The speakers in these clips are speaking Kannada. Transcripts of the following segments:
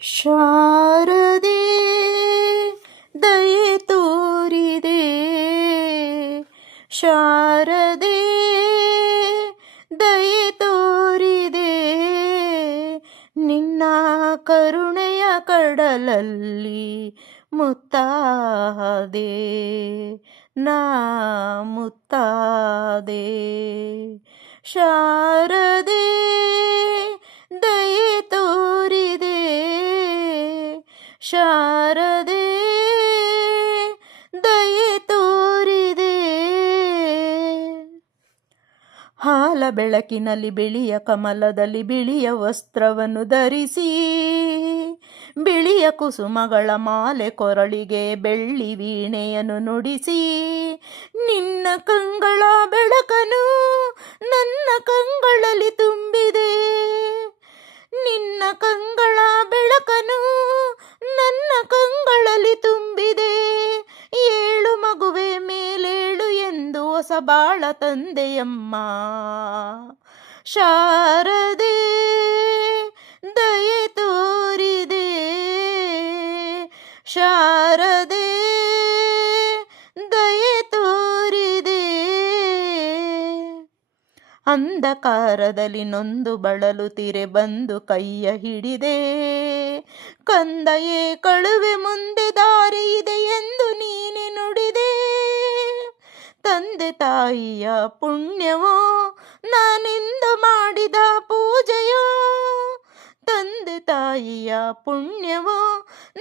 ಶಾರದೆ ದಯೆ ತೋರಿದೆ, ಶಾರದೆ ದಯೆ ತೋರಿದೆ, ನಿನ್ನ ಕರುಣೆಯ ಕಡಲಲ್ಲಿ ಮುತ್ತಾದೆ ನಾ ಮುತ್ತಾದೆ. ಶಾರದೆ ದಯೆ ತೋರಿದೆ, ಶಾರದೆ ದಯೆ ತೋರಿದೆ. ಹಾಲ ಬೆಳಕಿನಲ್ಲಿ ಬಿಳಿಯ ಕಮಲದಲ್ಲಿ ಬಿಳಿಯ ವಸ್ತ್ರವನ್ನು ಧರಿಸಿ, ಬಿಳಿಯ ಕುಸುಮಗಳ ಮಾಲೆ ಕೊರಳಿಗೆ ಬೆಳ್ಳಿ ವೀಣೆಯನ್ನು ನುಡಿಸಿ, ನಿನ್ನ ಕಂಗಳ ಬೆಳಕನು ನನ್ನ ಕಂಗಳಲ್ಲಿ ತುಂಬಿದೆ, ನಿನ್ನ ಕಂಗಳ ಬೆಳಕನು ನನ್ನ ಕಂಗಳಲ್ಲಿ ತುಂಬಿದೆ. ಏಳು ಮಗುವೆ ಮೇಲೇಳು ಎಂದು ಹೊಸ ಬಾಳ ತಂದೆಯಮ್ಮ. ಶಾರದೆ ದಯೆ ತೋರಿದೆ, ಶಾರದೆ ದಯೆ ತೋರಿದೆ. ಅಂಧಕಾರದಲ್ಲಿ ನೊಂದು ಬಳಲುತ್ತಿರೆ ಬಂದು ಕೈಯ ಹಿಡಿದೆ, ಕಂದಯೇ ಕಳುವೆ ಮುಂದೆ ದಾರಿ ಇದೆ ಎಂದು ನೀನೆ ನುಡಿದೆ. ತಂದೆ ತಾಯಿಯ ಪುಣ್ಯವೋ ನಾನೆಂದು ಮಾಡಿದ ಪೂಜೆಯೋ, ತಂದೆ ತಾಯಿಯ ಪುಣ್ಯವೋ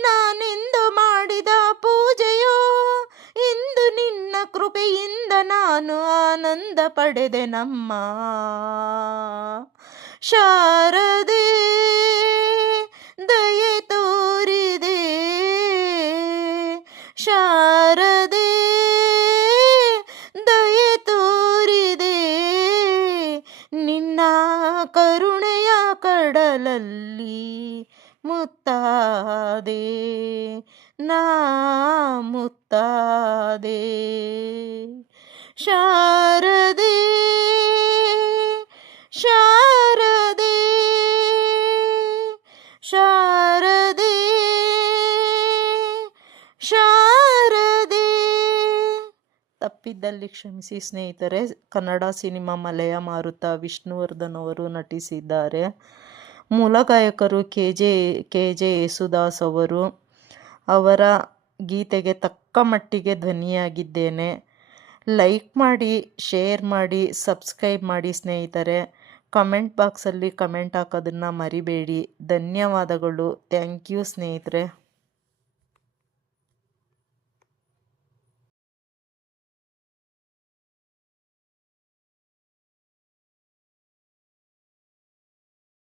ನಾನೆಂದು ಮಾಡಿದ ಪೂಜೆಯೋ, ಇಂದು ನಿನ್ನ ಕೃಪೆಯಿಂದ ನಾನು ಆನಂದ ಪಡೆದೆನಮ್ಮ. ಶಾರದೆ ದಯೆ ತೋರಿದೆ, ಶಾರದೆ ದಯೆ ತೋರಿದೆ, ನಿನ್ನ ಕರುಣೆಯ ಕಡಲಲ್ಲಿ ಮುತ್ತಾದೆ ನಾ ಮುತ್ತಾದೆ. ಶಾರದೆ ಶಾರದೆ ಶಾರದೆ ಶಾರದೆ. ತಪ್ಪಿದ್ದಲ್ಲಿ ಕ್ಷಮಿಸಿ ಸ್ನೇಹಿತರೆ. ಕನ್ನಡ ಸಿನಿಮಾ ಮಲೆಯ ಮಾರುತ ವಿಷ್ಣುವರ್ಧನ್ ಅವರು ನಟಿಸಿದ್ದಾರೆ. ಮೂಲ ಗಾಯಕರು ಕೆ ಜೆ ಯೇಸುದಾಸ್ ಅವರು. ಅವರ ಗೀತೆಗೆ ತಕ್ಕ ಮಟ್ಟಿಗೆ ಧ್ವನಿಯಾಗಿದ್ದೇನೆ. ಲೈಕ್ ಮಾಡಿ, ಶೇರ್ ಮಾಡಿ, ಸಬ್ಸ್ಕ್ರೈಬ್ ಮಾಡಿ ಸ್ನೇಹಿತರೆ. ಕಮೆಂಟ್ ಬಾಕ್ಸಲ್ಲಿ ಕಮೆಂಟ್ ಹಾಕೋದನ್ನು ಮರಿಬೇಡಿ. ಧನ್ಯವಾದಗಳು. ಥ್ಯಾಂಕ್ ಯು ಸ್ನೇಹಿತರೆ.